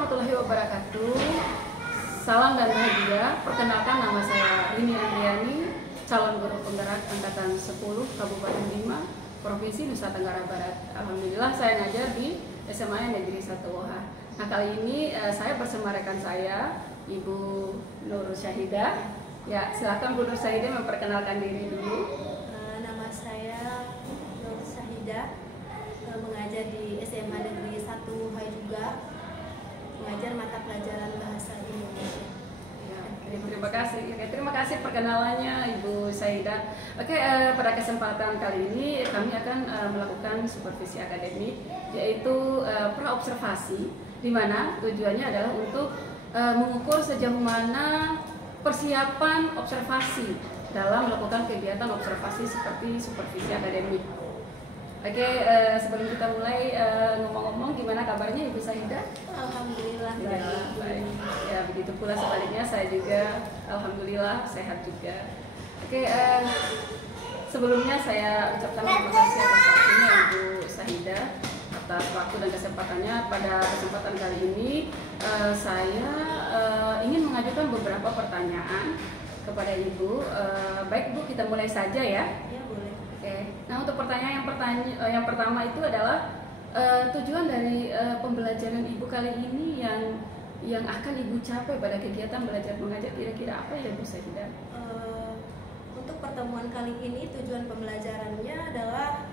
warahmatullahi wabarakatuh. Salam dan bahagia. Perkenalkan, nama saya Rini Andriani, calon guru penggerak angkatan 10 Kabupaten Bima, Provinsi Nusa Tenggara Barat. Alhamdulillah saya ngajar di SMA Negeri 1 Woha. Nah, kali ini saya bersama rekan saya, Ibu Nur Syahidah. Ya, silakan Bu Nur Syahidah memperkenalkan diri dulu. Nama saya Nur Syahidah, mengajar di SMA Negeri 1 Woha juga, mengajar mata pelajaran bahasa Indonesia. Ya, terima kasih. Terima kasih perkenalannya Ibu Syahidah. Oke, pada kesempatan kali ini kami akan melakukan supervisi akademik, yaitu praobservasi, di mana tujuannya adalah untuk mengukur sejauh mana persiapan observasi dalam melakukan kegiatan observasi seperti supervisi akademik. Oke, sebelum kita mulai ngomong-ngomong, gimana kabarnya Ibu Syahidah? Alhamdulillah Ya, baik. Ya, begitu pula sebaliknya, saya juga alhamdulillah sehat juga. Oke, sebelumnya saya ucapkan terima kasih atas waktunya Ibu Syahidah, atas waktu dan kesempatannya. Pada kesempatan kali ini saya ingin mengajukan beberapa pertanyaan kepada Ibu. Baik Bu, kita mulai saja ya. Ya, boleh. Oke. Nah, untuk pertanyaan yang pertama itu adalah tujuan dari pembelajaran Ibu kali ini yang akan Ibu capai pada kegiatan belajar mengajar, kira-kira apa ya Bu Syahidah? Untuk pertemuan kali ini tujuan pembelajarannya adalah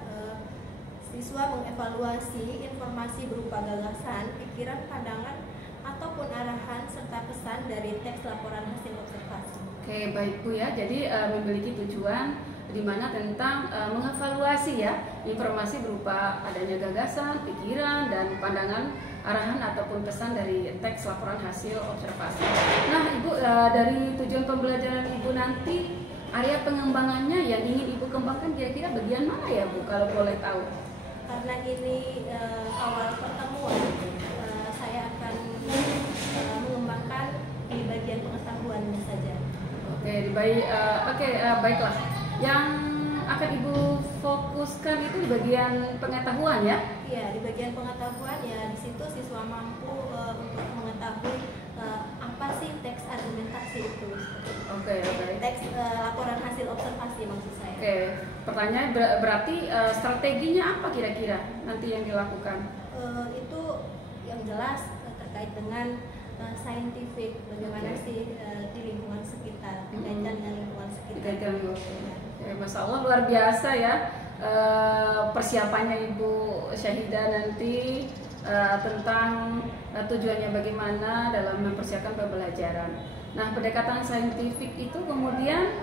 siswa mengevaluasi informasi berupa gagasan, pikiran, pandangan, ataupun arahan serta pesan dari teks laporan hasil observasi. Oke, baik Bu ya. Jadi memiliki tujuan di mana tentang mengevaluasi ya informasi berupa adanya gagasan, pikiran, dan pandangan, arahan ataupun pesan dari teks laporan hasil observasi. Nah, Ibu, dari tujuan pembelajaran Ibu nanti, area pengembangannya yang ingin Ibu kembangkan kira-kira bagian mana ya Bu, kalau boleh tahu? Karena ini awal pertemuan, saya akan mengembangkan di bagian pengetahuannya saja. Oke, baiklah. Yang akan Ibu fokuskan itu di bagian pengetahuan ya? Iya, di bagian pengetahuan ya, di situ siswa mampu untuk mengetahui apa sih teks argumentasi itu. Oke. Teks laporan hasil observasi maksud saya. Oke, pertanyaan berarti strateginya apa kira-kira nanti yang dilakukan? Itu yang jelas terkait dengan saintifik, bagaimana sih di lingkungan sekitar, berkaitan dengan lingkungan sekitar. Ya, Masya Allah, luar biasa ya persiapannya Ibu Syahidah nanti tentang tujuannya bagaimana dalam mempersiapkan pembelajaran. Nah, pendekatan saintifik itu kemudian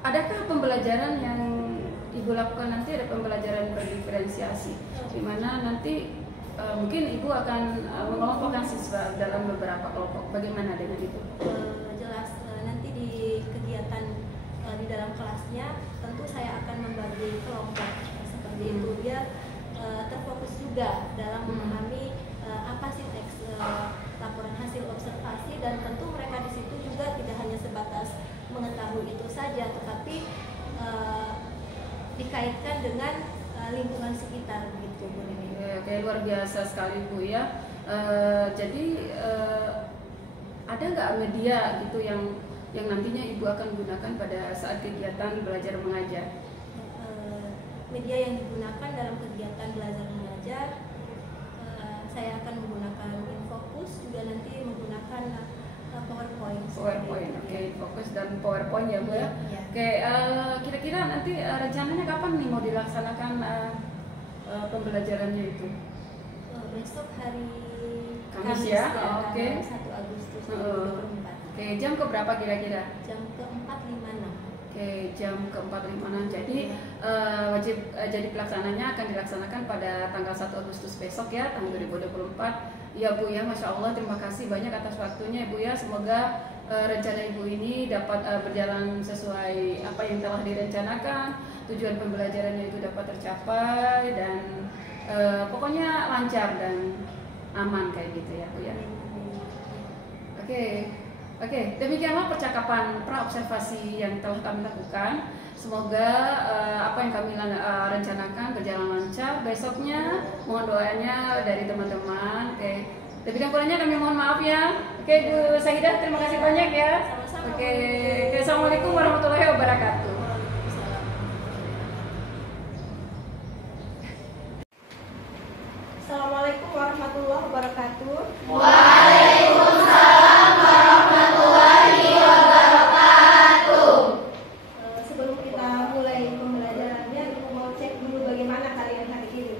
adakah pembelajaran yang Ibu lakukan nanti, ada pembelajaran berdiferensiasi, di mana nanti mungkin Ibu akan mengelompokkan siswa dalam beberapa kelompok. Bagaimana dengan itu? Jelas, nanti di kegiatan di dalam kelasnya tentu saya akan membagi kelompok seperti itu, biar terfokus juga dalam memahami apa sih teks laporan hasil observasi, dan tentu mereka di situ juga tidak hanya sebatas mengetahui itu saja, tetapi dikaitkan dengan lingkungan sekitar begitu Bu Nini. Oke, luar biasa sekali Bu ya. Jadi ada nggak media gitu yang nantinya Ibu akan gunakan pada saat kegiatan belajar mengajar? Media yang digunakan dalam kegiatan belajar mengajar, saya akan menggunakan InFocus, juga nanti menggunakan PowerPoint. Oke, fokus dan PowerPoint ya Bu ya. Iya. Oke, kira-kira nanti rencananya kapan nih mau dilaksanakan pembelajarannya itu? Besok hari Kamis ya? Oke. tanggal 1 Agustus 2024. Oke, jam keberapa kira-kira? Jam ke-4.56. Oke, jam ke-4.56. Jadi wajib jadi pelaksananya akan dilaksanakan pada tanggal 1 Agustus besok ya, tahun 2024. Ya Bu ya, Masya Allah, terima kasih banyak atas waktunya Ibu ya. Semoga rencana Ibu ini dapat berjalan sesuai apa yang telah direncanakan, tujuan pembelajarannya itu dapat tercapai, dan pokoknya lancar dan aman kayak gitu ya Bu ya. Oke, Oke, demikianlah percakapan pra-observasi yang telah kami lakukan. Semoga apa yang kami rencanakan berjalan lancar. Besoknya mohon doanya dari teman-teman. Oke, lebih dan kurangnya kami mohon maaf ya. Oke, Bu Sahidah, terima kasih banyak ya. Oke, assalamualaikum warahmatullahi wabarakatuh. Assalamualaikum warahmatullahi wabarakatuh. Waalaikumsalam warahmatullahi wabarakatuh. Sebelum kita mulai pembelajarannya, Ibu mau cek dulu bagaimana kalian hari ini.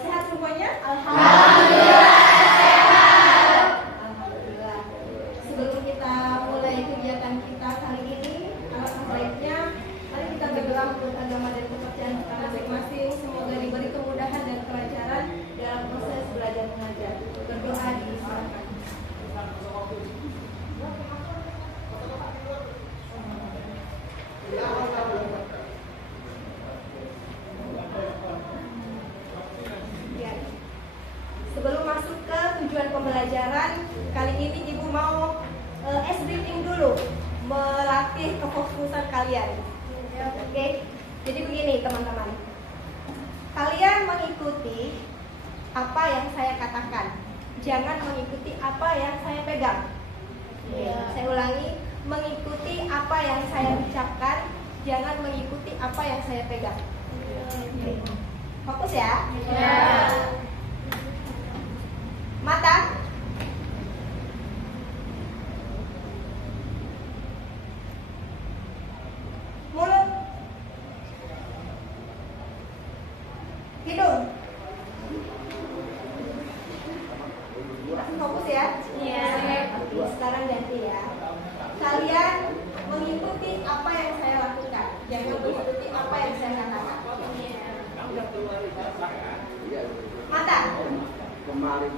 Sehat semuanya? Alhamdulillah sehat. Alhamdulillah. Sebelum kita mulai kegiatan kita kali ini, alangkah baiknya mari kita berdoa menurut agama dan kepercayaan kita masing-masing. Semoga diberi kemudahan dan kelancaran dalam proses belajar mengajar. Berdoa disilakan. Ya. Sebelum masuk ke tujuan pembelajaran, kali ini Ibu mau briefing dulu, melatih kefokusan kalian. Oke, jadi begini teman-teman, kalian mengikuti apa yang saya katakan, jangan mengikuti apa yang saya pegang. Saya ulangi, mengikuti apa yang saya ucapkan, jangan mengikuti apa yang saya pegang. Fokus ya. Mata. Mulut. Hidung. Masih fokus ya? Iya. Oke, sekarang ganti ya. Kalian mengikuti apa yang saya lakukan, jangan mengikuti apa yang saya katakan. Mata. Kemarin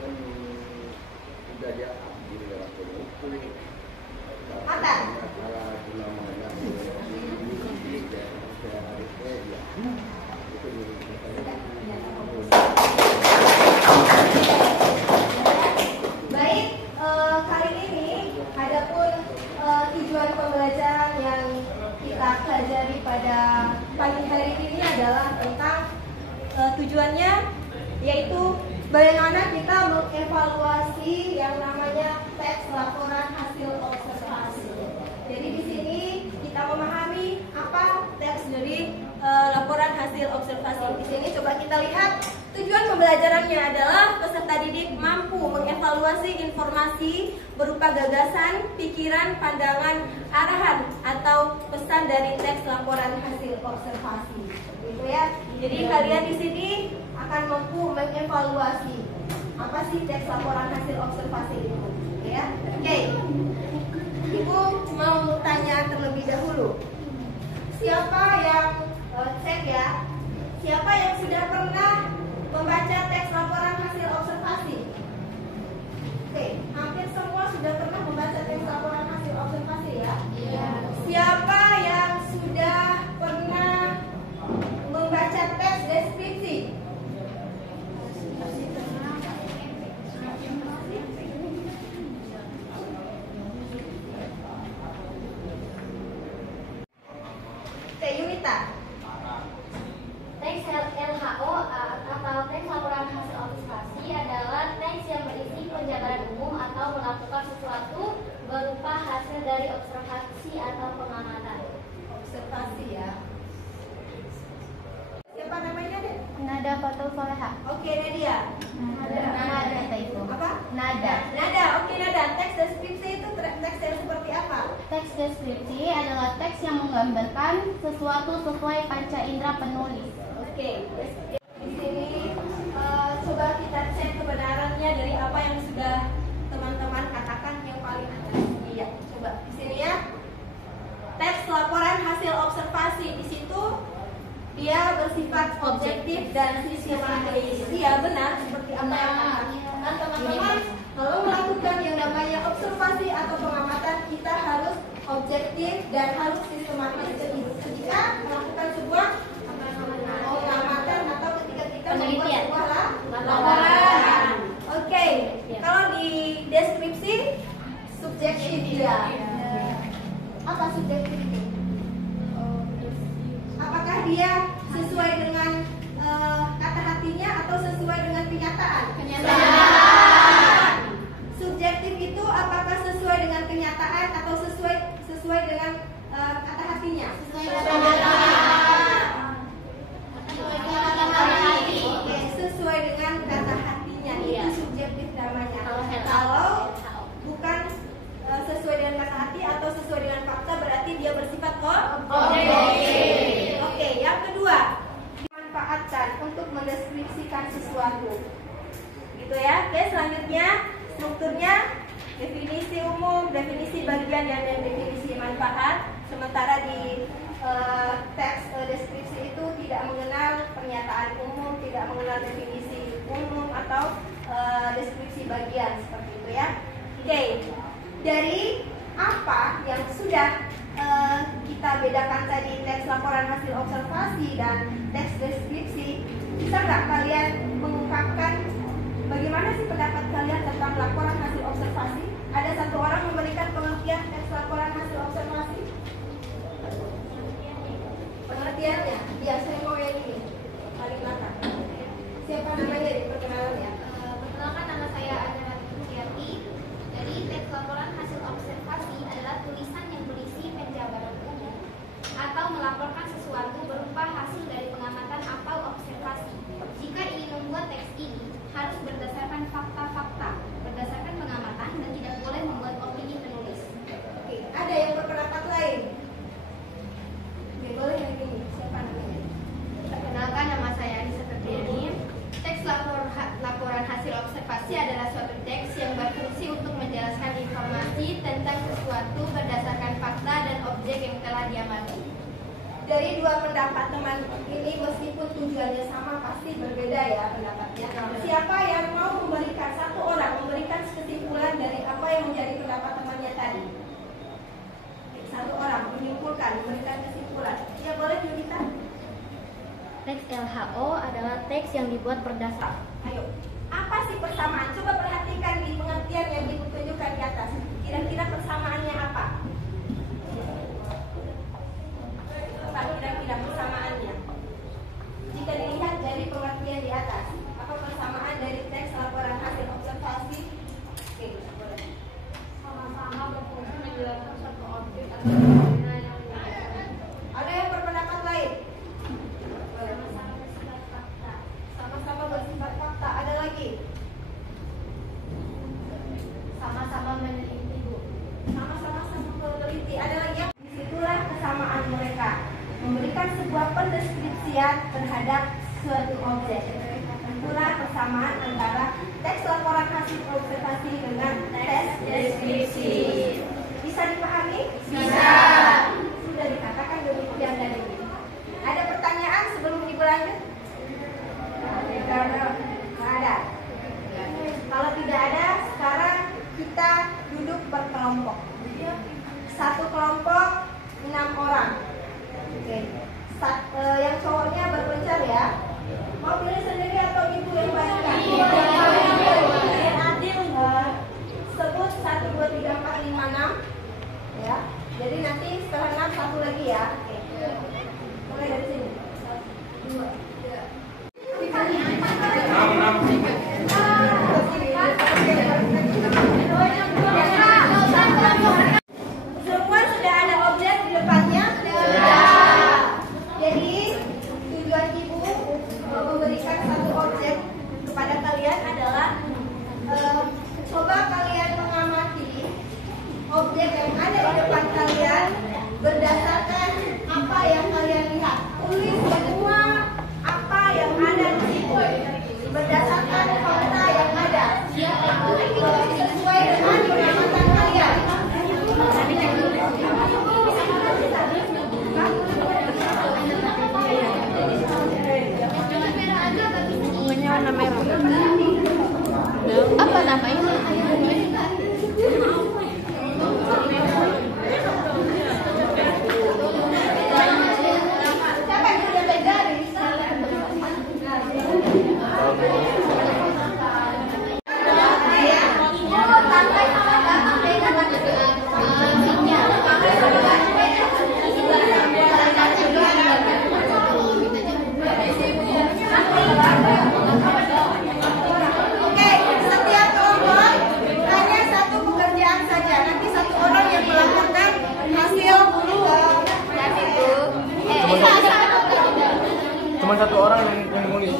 kan sudah dia ambil dalam itu Mata. Baik, kali ini adapun tujuan pembelajaran yang kita pelajari pada pagi hari ini adalah tentang tujuannya, yaitu bagaimana kita mengevaluasi yang namanya teks laporan hasil observasi. Jadi di sini kita memahami apa teks dari laporan hasil observasi. Di sini coba kita lihat tujuan pembelajarannya adalah peserta didik mampu mengevaluasi informasi berupa gagasan, pikiran, pandangan, arahan atau pesan dari teks laporan hasil observasi. Gitu ya. Jadi kalian di sini akan mampu mengevaluasi apa sih teks laporan hasil observasi itu, ya. Oke. Ibu mau tanya terlebih dahulu. Siapa yang cek ya? Siapa yang sudah pernah membaca teks laporan hasil observasi? Oke, hampir semua sudah pernah membaca teks laporan hasil observasi ya? Iya. Siapa yang sudah pernah membaca teks deskripsi? Teh Yunita. Teks LHO atau teks laporan hasil observasi adalah teks yang berisi penjabaran umum atau melakukan sesuatu berupa hasil dari observasi atau pengamatan. Observasi ya. Siapa namanya deh? Nada Fatul Soleha. Oke, Nadia. Nada itu. Apa? Nada. Nada, oke Nada. Teks deskripsi itu teks yang seperti apa? Teks deskripsi adalah teks yang menggambarkan sesuatu sesuai panca indera penulis. Oke, di sini coba kita cek kebenarannya dari apa yang sudah teman-teman katakan yang paling atas. Iya, coba di sini ya. Teks laporan hasil observasi di situ dia bersifat objektif dan sistematis. Iya benar, seperti apa yang katakan teman-teman. Kalau melakukan yang namanya observasi atau pengamatan, kita harus objektif dan harus sistematis. Ketika melakukan sebuah pengamatan atau ketika kita membuat sebuah laporan. Oke, kalau di deskripsi Iya. Apa subjektif itu? Apakah dia sesuai dengan kata hatinya atau sesuai dengan kenyataan? Subjektif itu apakah sesuai dengan kenyataan atau sesuai dengan kata hatinya? Oke, sesuai dengan kata hatinya. Itu subjektif namanya. Kalau bukan sesuai dengan kata hati atau sesuai dengan fakta, berarti dia bersifat objektif. Oke, yang kedua, dimanfaatkan untuk mendeskripsikan sesuatu. Gitu ya. Oke, selanjutnya strukturnya definisi umum, definisi bagian, dan definisi manfaat. Sementara di teks deskripsi itu tidak mengenal pernyataan umum, tidak mengenal definisi umum atau deskripsi bagian seperti itu ya. Oke, dari apa yang sudah kita bedakan tadi, teks laporan hasil observasi dan teks deskripsi, bisa nggak kalian mengungkapkan bagaimana sih pendapat kalian tentang laporan hasil observasi? Ada satu orang memberikan pengertian teks laporan hasil observasi? Pengertiannya, ya saya mau yang ini paling belakang. Siapa namanya di perkenalan ya? Perkenalkan, nama saya Adela Tiati. Jadi teks laporan hasil observasi adalah tulisan yang berisi penjabaran umum atau melaporkan sesuatu berupa hasil dari pengamatan atau observasi. Jika ingin membuat teks ini harus berdasarkan fakta-fakta, berdasarkan pengamatan, dan tidak boleh membuat opini penulis. Oke, ada yang berpendapat lain? Oke, boleh yang ini. Siapa namanya? Perkenalkan, nama saya Anissa Febriani. Teks laporan hasil observasi adalah suatu teks yang berfungsi untuk menjelaskan informasi tentang sesuatu berdasarkan fakta dan objek yang telah diamati. Dari dua pendapat teman ini, meskipun tujuannya sama, pasti berbeda ya pendapatnya. Siapa yang mau memberikan, satu orang memberikan kesimpulan dari apa yang menjadi pendapat temannya tadi? Satu orang menyimpulkan, memberikan kesimpulan. Ya, boleh Julita? Teks LHO adalah teks yang dibuat berdasar. Ayo, apa sih persamaan? Coba perhatikan di pengertian yang ditunjukkan di atas. Kira-kira persamaannya apa? Apa kira-kira persamaannya? Jika dilihat dari pengertian di atas, apa persamaan dari teks laporan hasil observasi? Oke, boleh. Sama-sama berfungsi menjelaskan suatu objek atau fenomena yang Ada yang berpendapat lain? Sama-sama bersifat fakta. Sama-sama bersifat fakta. Ada lagi? sama-sama meneliti, Bu. Sama-sama meneliti. Ada lagi yang? Disitulah kesamaan mereka, memberikan sebuah pendeskripsian terhadap suatu objek. Itulah persamaan antara teks laporan hasil observasi dengan teks deskripsi. Bisa dipahami? Bisa. Sudah dikatakan demikian tadi. Ada pertanyaan sebelum diberlanjut? Tidak ada. Kalau tidak ada, sekarang kita duduk berkelompok. Satu kelompok 6 orang. Oke. Yang cowoknya berpencar ya. Mau pilih sendiri atau ibu yang banyak? Adil. Sebut 1, 2, 3, 4, 5, 6. Ya. Jadi nanti Cuma satu orang yang nulis.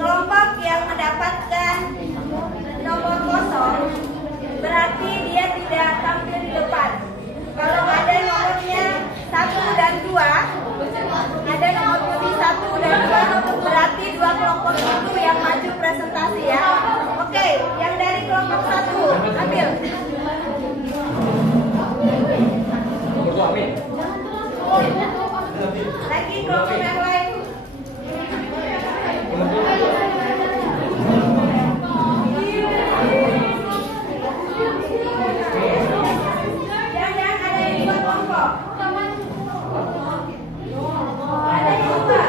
Kelompok yang mendapatkan nomor kosong berarti dia tidak tampil di depan. Kalau ada nomornya 1 dan 2, ada nomor putih 1 dan 2, berarti dua kelompok itu yang maju presentasi ya. Oke, yang dari kelompok 1 ambil. Lagi kelompok yang lain. Jangan ada yang dua kelompok. Ada yang dua.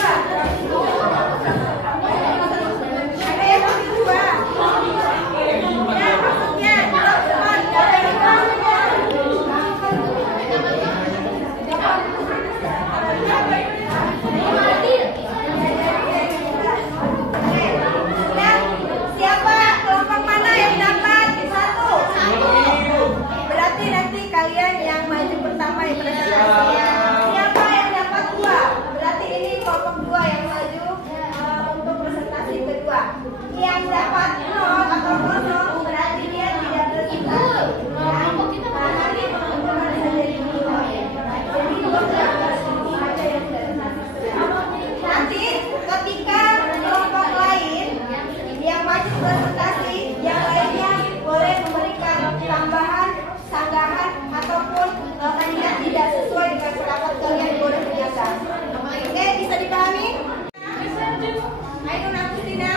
Ada dua. Ada yang dua. Ya maksudnya teman ada yang dua. Siapa kelompok mana yang dapat 1? Berarti nanti kalian yang maju pertama yang presentasinya. Siapa yang dapat 2? Berarti ini kelompok 2 yang maju untuk presentasi kedua. Yang dapat 0 atau 0 berarti dia tidak presentasi. Nanti teman-teman bisa jadi nol. Jadi ada yang presentasi. Nanti ketika kelompok lain yang maju presentasi, yang lainnya boleh memberikan tambahan, sanggahan ataupun kandidat tidak sesuai dengan pendapat kalian boleh menyatakan. Oke, bisa dipahami? Ainun Agustina.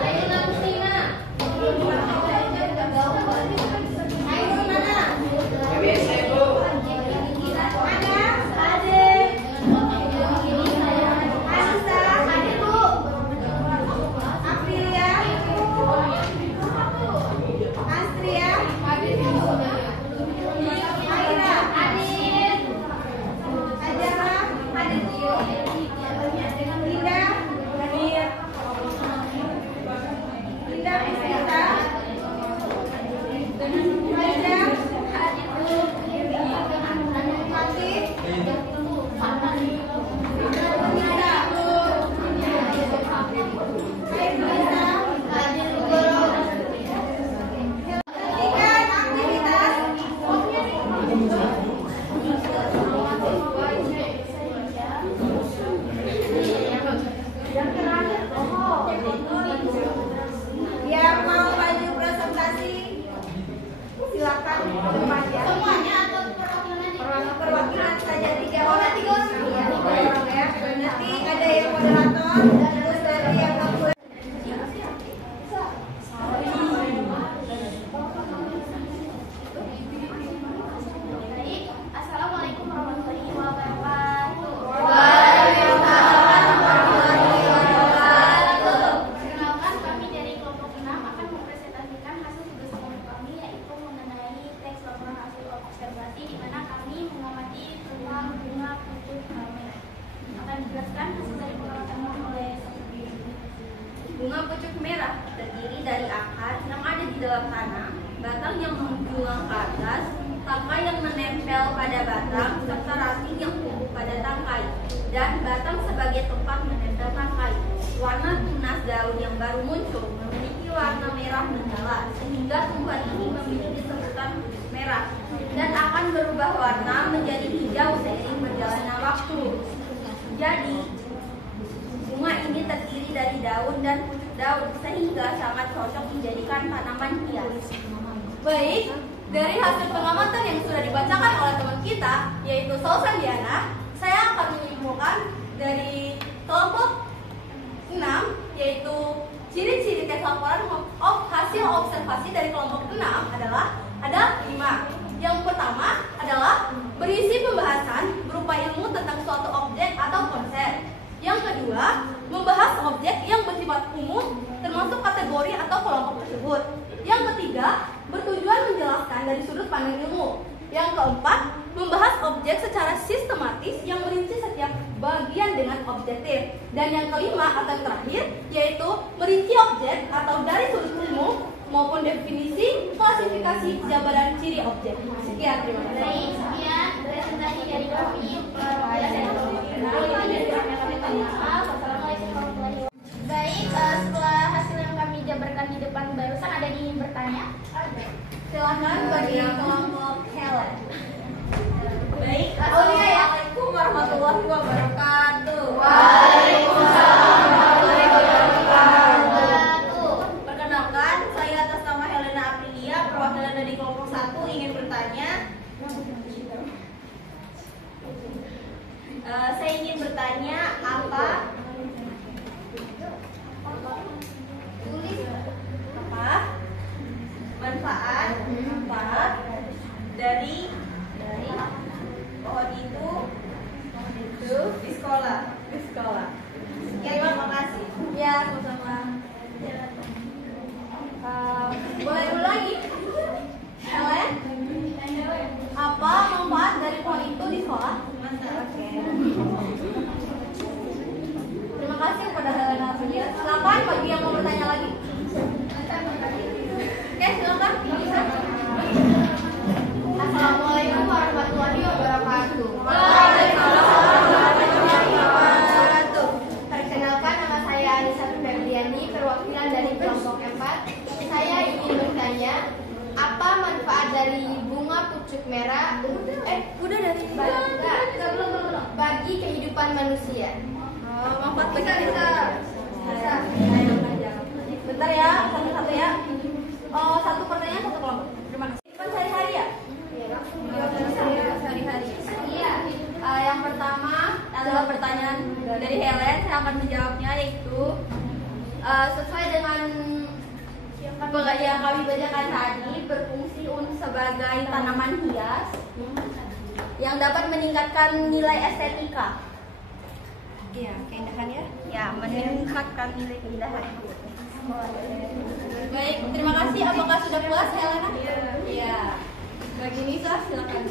Ainun Agustina. Ainun mana? Mana? Ade. Anissa. Ade Bu. Aprilia. Astria. Aira. Adit. Ajara. Adit. Linda. Linda Priscilla. Maida. Fatih. Yang mau maju presentasi silakan depan ya. Semuanya atau perwakilan saja 3 orang. Iya, 3 orang ya. Nanti ada yang moderator, terus nanti yang membuat. Assalamualaikum warahmatullahi wabarakatuh. Perkenalkan, kami dari kelompok 6 akan mempresentasikan hasil tugas kelompok kami, yaitu mengenai teks laporan hasil observasi di mana kami mengamati tentang bunga pucuk merah. Akan dijelaskan hasil dari pengamatan oleh seperti ini. Bunga pucuk merah terdiri dari akar yang ada di dalam tanah, batang yang menjulang ke atas, tangkai yang menempel pada batang, serta ranting yang tumbuh pada tangkai, dan batang sebagai tempat menempel tangkai. Warna tunas daun yang baru muncul memiliki warna merah menyala bola, sehingga tumbuhan ini memiliki sebutan merah dan akan berubah warna menjadi hijau seiring berjalannya waktu. Jadi, bunga ini terdiri dari daun dan pucuk daun, sehingga sangat cocok dijadikan tanaman hias. Baik, dari hasil pengamatan yang sudah dibacakan oleh teman kita, yaitu Saul Sandiana, saya akan menyimpulkan dari kelompok 6, yaitu ciri-ciri tes laporan hasil observasi dari kelompok 6 adalah ada 5. Yang pertama adalah berisi pembahasan berupa ilmu tentang suatu objek atau konsep. Yang kedua, membahas objek yang bersifat umum termasuk kategori atau kelompok tersebut. Yang ketiga, bertujuan menjelaskan dari sudut pandang ilmu. Yang keempat, membahas objek secara sistematis yang merinci setiap bagian dengan objektif. Dan yang kelima atau yang terakhir, yaitu merinci objek atau dari sudut ilmu maupun definisi, klasifikasi, jabaran ciri objek. Sekian, terima kasih. Baik, sekian presentasi dari kami. Baik, setelah hasil yang kami jabarkan di depan barusan, ada yang ingin bertanya? Silakan bagi kelompok Helen. Baik, Assalamualaikum warahmatullahi wabarakatuh. Waalaikumsalam warahmatullahi wabarakatuh. Perkenalkan, saya atas nama Helena Aprilia, perwakilan dari kelompok 1 ingin bertanya. Saya ingin bertanya apa manfaat dari pohon itu di sekolah. Ya, terima kasih. ya sama-sama. Boleh ulangi, Helen? Apa manfaat dari pohon itu di sekolah? Oke. Terima kasih kepada Helena Aprilia. Silakan bagi yang mau bertanya lagi. Oke, silakan. Assalamualaikum warahmatullahi wabarakatuh. Perkenalkan, nama saya Anissa Febriani, perwakilan dari kelompok 4. Saya ingin bertanya, apa manfaat dari bunga pucuk merah bagi kehidupan manusia? Manfaat bisa. Bentar ya, satu-satu ya. Satu pertanyaan, satu kelompok. Terima kasih. Sehari-hari ya? Sehari-hari. Iya. Yang pertama adalah pertanyaan dari Helen. Saya akan menjawabnya, yaitu sesuai dengan yang kami bacakan tadi, berfungsi sebagai tanaman hias yang dapat meningkatkan nilai estetika. Iya, keindahan ya? Ya, meningkatkan nilai keindahan. Baik, terima kasih. Apakah sudah puas, Helena? Iya. Bagi Nisa, silakan.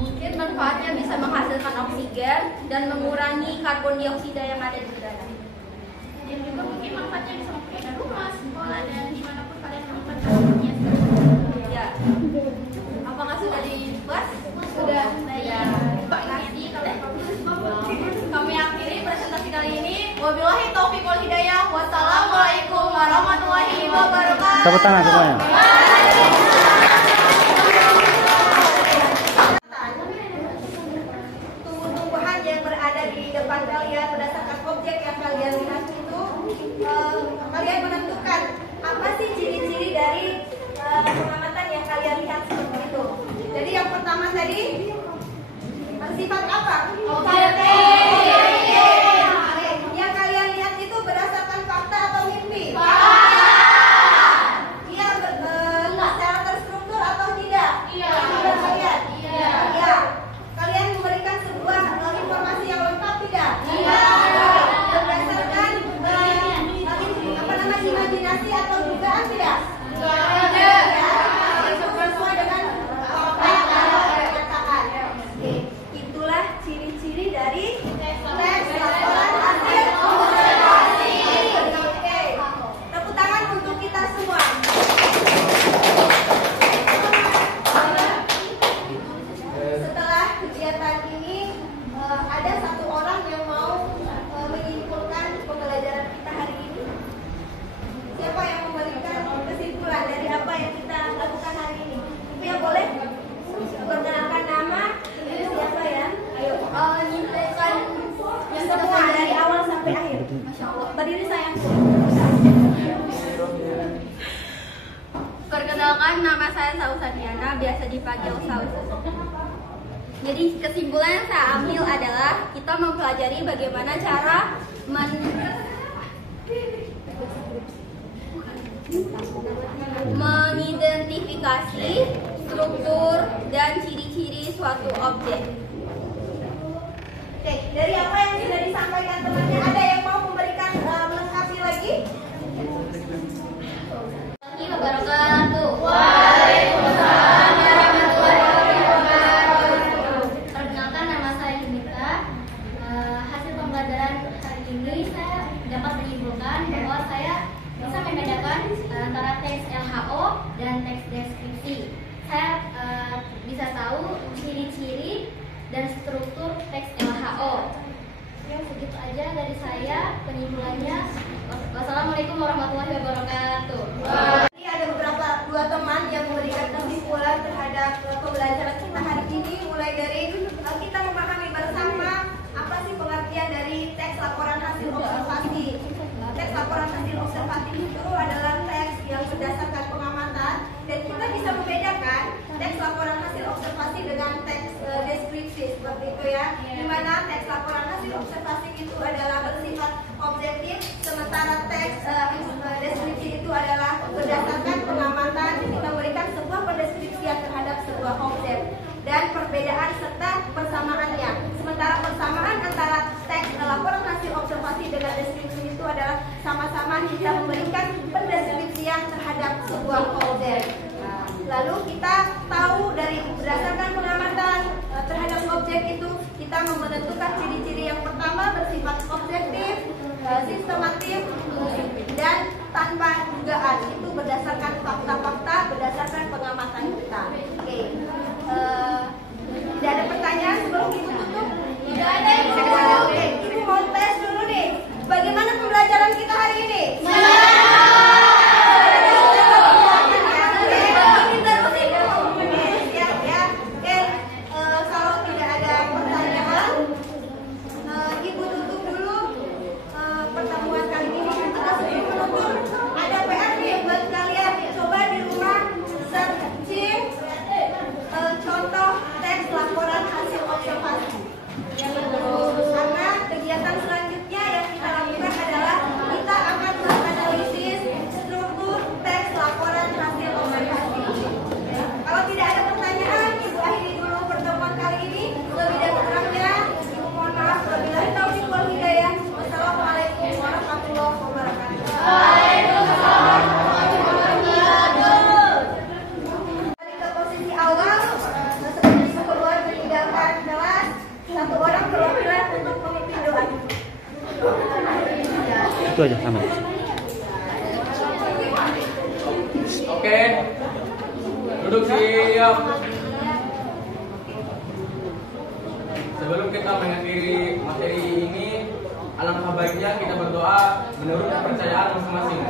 Mungkin manfaatnya bisa menghasilkan oksigen dan mengurangi karbon dioksida yang ada di udara. Dan juga mungkin manfaatnya bisa memperkaya rumah, sekolah, dan dimanapun kalian menyimpan Ya. Apakah sudah dipuas? Sudah. Terima kasih kalau Kami akhiri presentasi kali ini. Wabillahi taufiq wal hidayah. Wassalamualaikum warahmatullahi wabarakatuh. Tepuk tangan semuanya. Tumbuh-tumbuhan yang berada di depan kalian berdasarkan objek yang kalian lihat itu, kalian menentukan apa sih ciri-ciri dari pengamatan yang kalian lihat seperti itu. Jadi yang pertama tadi bersifat apa? Yang kalian lihat itu berdasarkan fakta atau mimpi? Iya, biasa dipanggil SAUS. Jadi kesimpulan yang saya ambil adalah kita mempelajari bagaimana cara mengidentifikasi struktur dan ciri-ciri suatu objek. Oke, dari apa yang sudah disampaikan temannya, ada yang mau memberikan melengkapi lagi? Waalaikumsalam warahmatullahi wabarakatuh. Perkenalkan, nama saya Yunita. Hasil pembelajaran hari ini saya dapat menyimpulkan bahwa saya bisa membedakan antara teks LHO dan teks deskripsi. Saya bisa tahu ciri-ciri dan struktur teks LHO. Oke, segitu aja dari saya. Penyimpulannya, wassalamualaikum warahmatullahi wabarakatuh. Ini ada dua teman yang memberikan kesimpulan terhadap pembelajaran kita hari ini, mulai dari kita memahami bersama apa sih pengertian dari teks laporan hasil observasi. Teks laporan hasil observasi itu adalah teks yang berdasarkan pengamatan, dan kita bisa membedakan teks laporan hasil observasi dengan teks deskripsi seperti itu ya. Di mana teks laporan hasil observasi itu adalah bersifat objektif, sementara teks deskripsi itu adalah berdasarkan pengamatan, kita memberikan sebuah pendeskripsian terhadap sebuah objek dan perbedaan serta persamaannya. Sementara persamaan antara teks laporan hasil observasi dengan deskripsi itu adalah sama-sama kita memberikan pendeskripsian terhadap sebuah objek. Lalu kita tahu dari berdasarkan pengamatan terhadap objek itu, kita menentukan ciri-ciri yang pertama bersifat objektif, sistematif, dan tanpa dugaan. Itu berdasarkan fakta-fakta, berdasarkan pengamatan kita. Oke, tidak ada pertanyaan sebelum ibu tutup? Tidak ada. Oke, ibu mau tes dulu nih. Bagaimana pembelajaran kita hari ini? Itu aja sama. Oke, duduk siap. Sebelum kita mengakhiri materi ini, alangkah baiknya kita berdoa menurut kepercayaan masing-masing.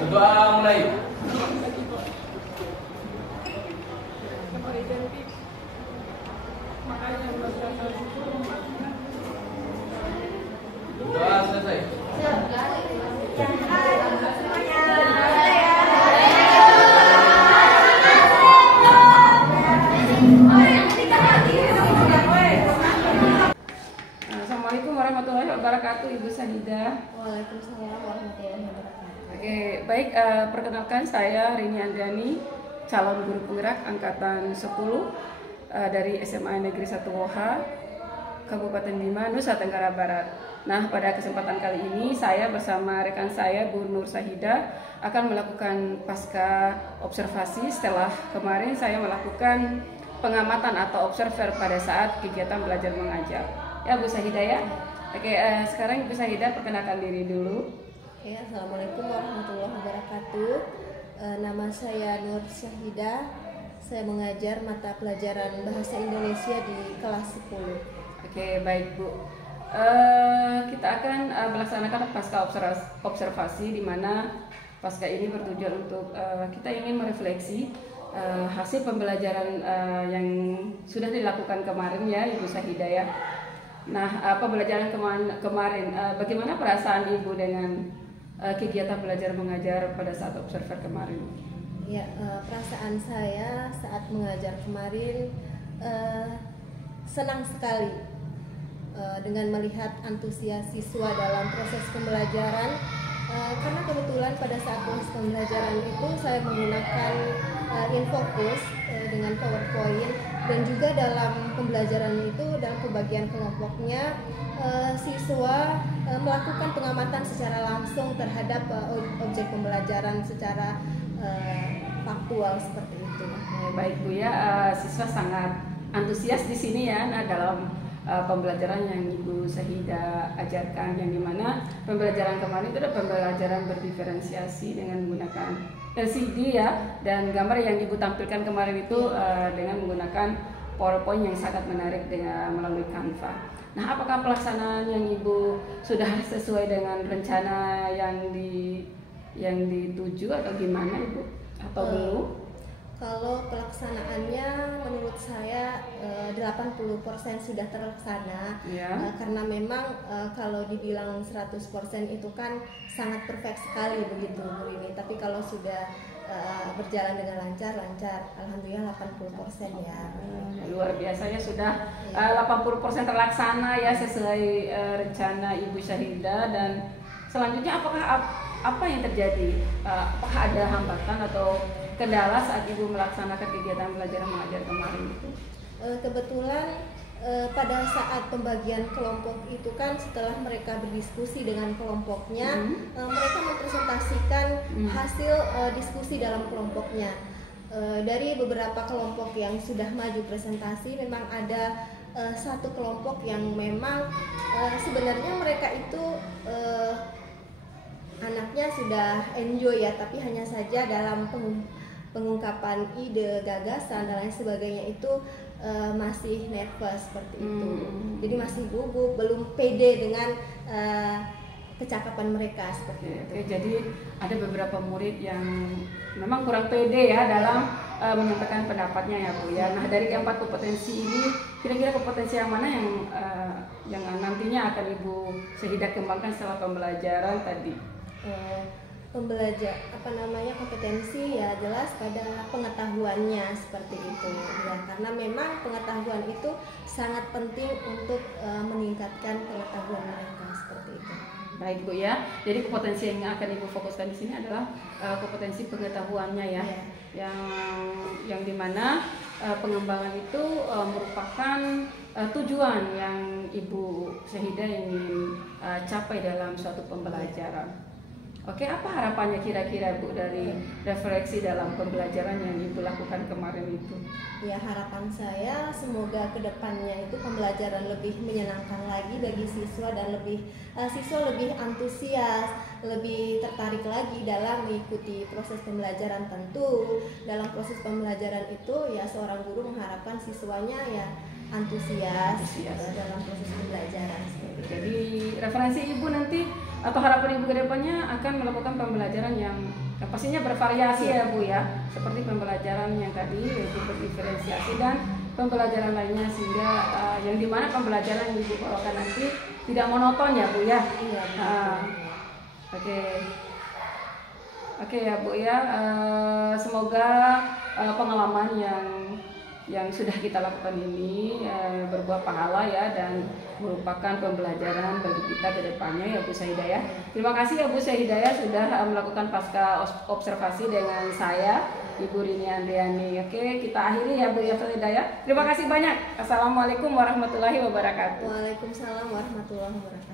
Berdoa mulai. Doa selesai. Assalamualaikum warahmatullahi wabarakatuh, Ibu Sahidah. Waalaikumsalam warahmatullahi wabarakatuh. Oke, baik, perkenalkan saya Rini Andriani, calon guru penggerak angkatan 10 dari SMA Negeri 1 Woha, Kabupaten Bima, Nusa Tenggara Barat. Nah, pada kesempatan kali ini saya bersama rekan saya Bu Nur Sahidah akan melakukan pasca observasi setelah kemarin saya melakukan pengamatan atau observer pada saat kegiatan belajar mengajar. Ya, Bu Sahidah ya. Oke, sekarang Ibu Sahidah perkenalkan diri dulu. Oke, assalamualaikum warahmatullahi wabarakatuh. Nama saya Nur Sahidah. Saya mengajar mata pelajaran Bahasa Indonesia di kelas 10. Oke, baik Bu. Kita akan melaksanakan pasca observasi, di mana pasca ini bertujuan untuk kita ingin merefleksi hasil pembelajaran yang sudah dilakukan kemarin ya Ibu Sahidah ya. Nah, pembelajaran kemarin, bagaimana perasaan Ibu dengan kegiatan belajar mengajar pada saat observer kemarin? Ya, perasaan saya saat mengajar kemarin senang sekali dengan melihat antusias siswa dalam proses pembelajaran. Karena kebetulan pada saat proses pembelajaran itu saya menggunakan Infocus dengan PowerPoint, dan juga dalam pembelajaran itu dalam pembagian kelompoknya siswa melakukan pengamatan secara langsung terhadap objek pembelajaran secara faktual seperti itu. Baik Bu ya, siswa sangat antusias di sini ya. Nah, dalam pembelajaran yang Ibu Syahidah ajarkan, yang dimana pembelajaran kemarin itu adalah pembelajaran berdiferensiasi dengan menggunakan LCD ya, dan gambar yang Ibu tampilkan kemarin itu dengan menggunakan PowerPoint yang sangat menarik dengan melalui Canva. Nah, apakah pelaksanaan yang Ibu sudah sesuai dengan rencana yang dituju atau gimana Ibu, atau belum? Kalau pelaksanaannya menurut saya 80% sudah terlaksana, karena memang kalau dibilang 100% itu kan sangat perfect sekali begitu Bu Rini. Tapi kalau sudah berjalan dengan lancar, alhamdulillah 80% ya. Luar biasa ya, sudah 80% terlaksana ya sesuai rencana Ibu Syahidah. Dan selanjutnya apa yang terjadi? Apakah ada hambatan atau kendala saat Ibu melaksanakan kegiatan belajar mengajar kemarin itu? Kebetulan pada saat pembagian kelompok itu kan setelah mereka berdiskusi dengan kelompoknya, mereka mempresentasikan hasil diskusi dalam kelompoknya. Dari beberapa kelompok yang sudah maju presentasi, memang ada satu kelompok yang memang sebenarnya mereka itu anaknya sudah enjoy ya, tapi hanya saja dalam pengungkapan ide, gagasan dan lain sebagainya itu masih nervous seperti itu. Jadi masih gugup, belum pede dengan kecakapan mereka seperti itu. Jadi ada beberapa murid yang memang kurang pede ya dalam menyampaikan pendapatnya ya Bu ya. Nah, dari keempat kompetensi ini, kira-kira kompetensi yang mana yang nantinya akan Ibu Syahidah kembangkan setelah pembelajaran tadi? Kompetensi ya jelas pada pengetahuannya seperti itu ya, karena memang pengetahuan itu sangat penting untuk meningkatkan pengetahuan mereka seperti itu. Baik Bu ya, jadi kompetensi yang akan Ibu fokuskan di sini adalah kompetensi pengetahuannya ya, yang dimana pengembangan itu merupakan tujuan yang Ibu Syahidah ingin capai dalam suatu pembelajaran. Oke, apa harapannya kira-kira Bu dari refleksi dalam pembelajaran yang Ibu lakukan kemarin itu? Ya, harapan saya semoga kedepannya itu pembelajaran lebih menyenangkan lagi bagi siswa, dan siswa lebih antusias, lebih tertarik lagi dalam mengikuti proses pembelajaran. Tentu dalam proses pembelajaran itu ya seorang guru mengharapkan siswanya ya antusias. Dalam proses pembelajaran. Jadi referensi Ibu nanti atau harapan Ibu ke depannya akan melakukan pembelajaran yang pastinya bervariasi ya Bu ya, seperti pembelajaran yang tadi yaitu berdiferensiasi dan pembelajaran lainnya, sehingga yang dimana pembelajaran yang Ibu bawakan nanti tidak monoton ya Bu ya. Iya. Oke ya Bu ya, semoga pengalaman yang sudah kita lakukan ini berbuah pahala ya, dan merupakan pembelajaran bagi kita ke depannya ya Bu Syahidah ya. Terima kasih ya Bu Syahidah ya sudah melakukan pasca observasi dengan saya Ibu Rini Andriani. Oke, kita akhiri ya Bu Syahidah ya. Terima kasih banyak. Assalamualaikum warahmatullahi wabarakatuh. Waalaikumsalam warahmatullahi wabarakatuh.